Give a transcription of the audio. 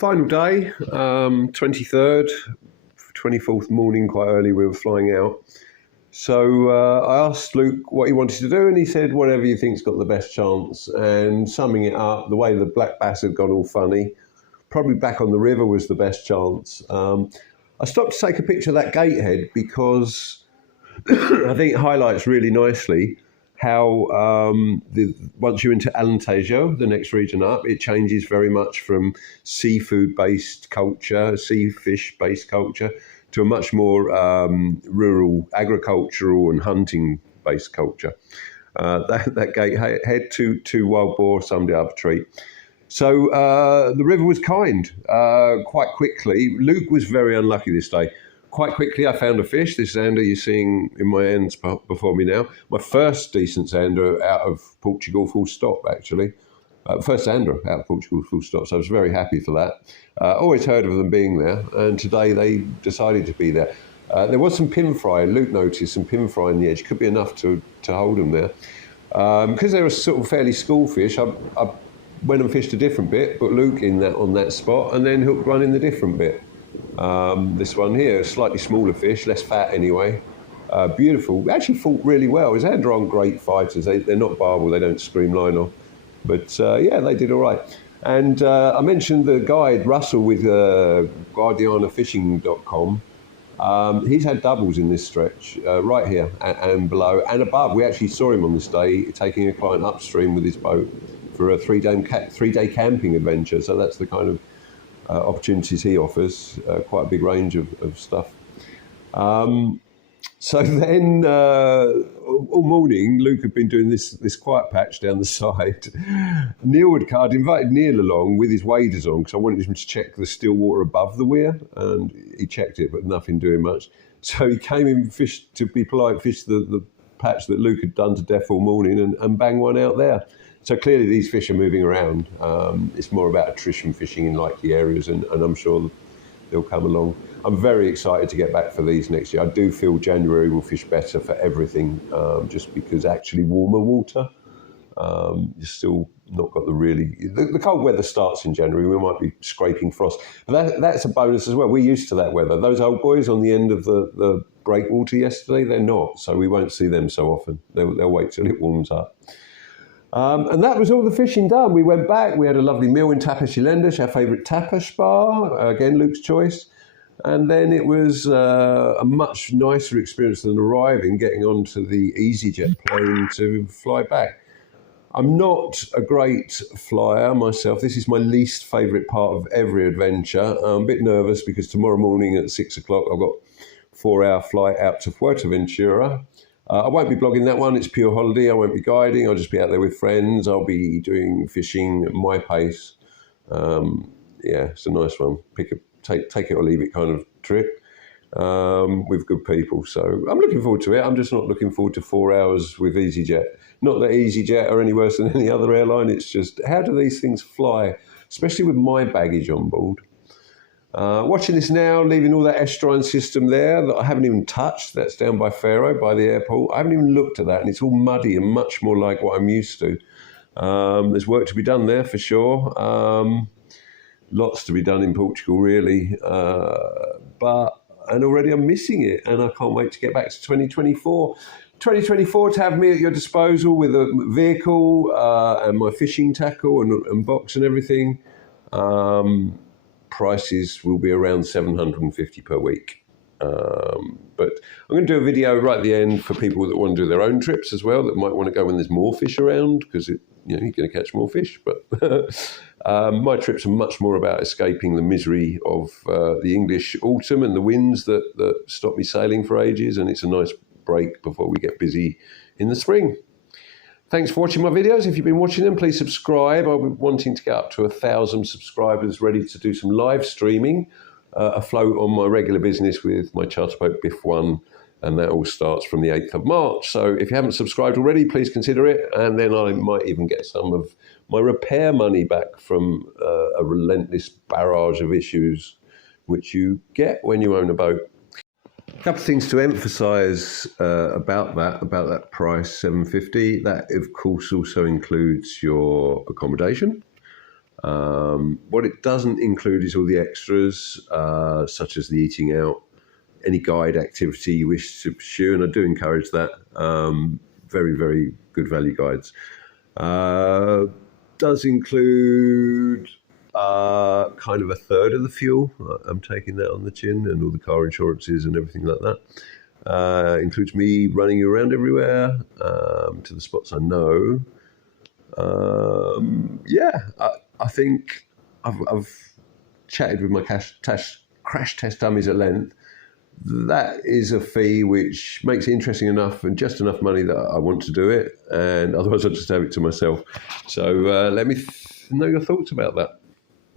Final day, 23rd, 24th morning, quite early, we were flying out. So I asked Luke what he wanted to do, and he said, whatever you think's got the best chance. And summing it up, the way the black bass had gone all funny, probably back on the river was the best chance. I stopped to take a picture of that gatehead because I think it highlights really nicely how once you're into Alentejo, the next region up, it changes very much from seafood-based culture, sea fish-based culture, to a much more rural, agricultural and hunting-based culture. That gatehead, two wild boar, someday up a tree. So the river was kind quite quickly. Luke was very unlucky this day. Quite quickly, I found a fish. This zander you're seeing in my hands before me now. My first decent zander out of Portugal, full stop, actually. First zander out of Portugal, full stop. So I was very happy for that. Always heard of them being there, and today they decided to be there. There was some pin fry. Luke noticed some pin fry on the edge. Could be enough to hold them there. Because they were sort of fairly school fish, I went and fished a different bit, put Luke in on that spot, and then hooked one in the different bit. This one here, slightly smaller fish, less fat anyway. Beautiful. Actually fought really well. His zander aren't great fighters. They're not barbel. They don't scream line off. But yeah, they did all right. And I mentioned the guide, Russell, with guardianafishing.com. He's had doubles in this stretch, right here and below and above. We actually saw him on this day taking a client upstream with his boat for a three-day camping adventure. So that's the kind of opportunities he offers, quite a big range of stuff. So then all morning, Luke had been doing this quiet patch down the side. I'd invited Neil along with his waders on because I wanted him to check the still water above the weir, and he checked it, but nothing doing much. So he came in, fished, to be polite, fished the patch that Luke had done to death all morning and banged one out there. So clearly these fish are moving around. It's more about attrition fishing in likely areas, and I'm sure they'll come along. I'm very excited to get back for these next year. I do feel January will fish better for everything, just because actually warmer water. You're still not got the cold weather starts in January. We might be scraping frost, but that's a bonus as well. We're used to that weather. Those old boys on the end of the breakwater yesterday, they're not, so we won't see them so often. They'll wait till it warms up. And that was all the fishing done. We went back, we had a lovely meal in Tapas Chilendas, our favourite tapas bar, again, Luke's choice. And then it was a much nicer experience than arriving, getting onto the EasyJet plane to fly back. I'm not a great flyer myself. This is my least favourite part of every adventure. I'm a bit nervous because tomorrow morning at 6 o'clock, I've got a 4-hour flight out to Fuerteventura. I won't be blogging that one. It's pure holiday. I won't be guiding. I'll just be out there with friends. I'll be doing fishing at my pace. Yeah, it's a nice one. Take it or leave it kind of trip with good people. So I'm looking forward to it. I'm just not looking forward to 4 hours with EasyJet. Not that EasyJet are any worse than any other airline. It's just, how do these things fly, especially with my baggage on board? Watching this now, leaving all that estuarine system there that I haven't even touched. That's down by Faro, by the airport. I haven't even looked at that, and it's all muddy and much more like what I'm used to. There's work to be done there for sure. Lots to be done in Portugal, really. And already I'm missing it, and I can't wait to get back to 2024. 2024 to have me at your disposal with a vehicle and my fishing tackle and box and everything. Prices will be around $750 per week. But I'm going to do a video right at the end for people that want to do their own trips as well, that might want to go when there's more fish around, because you're going to catch more fish. But my trips are much more about escaping the misery of the English autumn and the winds that stop me sailing for ages, and it's a nice break before we get busy in the spring. Thanks for watching my videos. If you've been watching them, please subscribe. I'll be wanting to get up to 1,000 subscribers, ready to do some live streaming afloat on my regular business with my charter boat Biff One, and that all starts from the 8th of March. So if you haven't subscribed already, please consider it, and then I might even get some of my repair money back from a relentless barrage of issues which you get when you own a boat. A couple of things to emphasise about that price, $750. That, of course, also includes your accommodation. What it doesn't include is all the extras, such as the eating out, any guide activity you wish to pursue, and I do encourage that. Very, very good value guides. Does include kind of a third of the fuel. I'm taking that on the chin, and all the car insurances and everything like that. Includes me running you around everywhere to the spots I know. I think I've chatted with my crash test dummies at length. That is a fee which makes it interesting enough and just enough money that I want to do it, and otherwise I'll just have it to myself. So let me know your thoughts about that.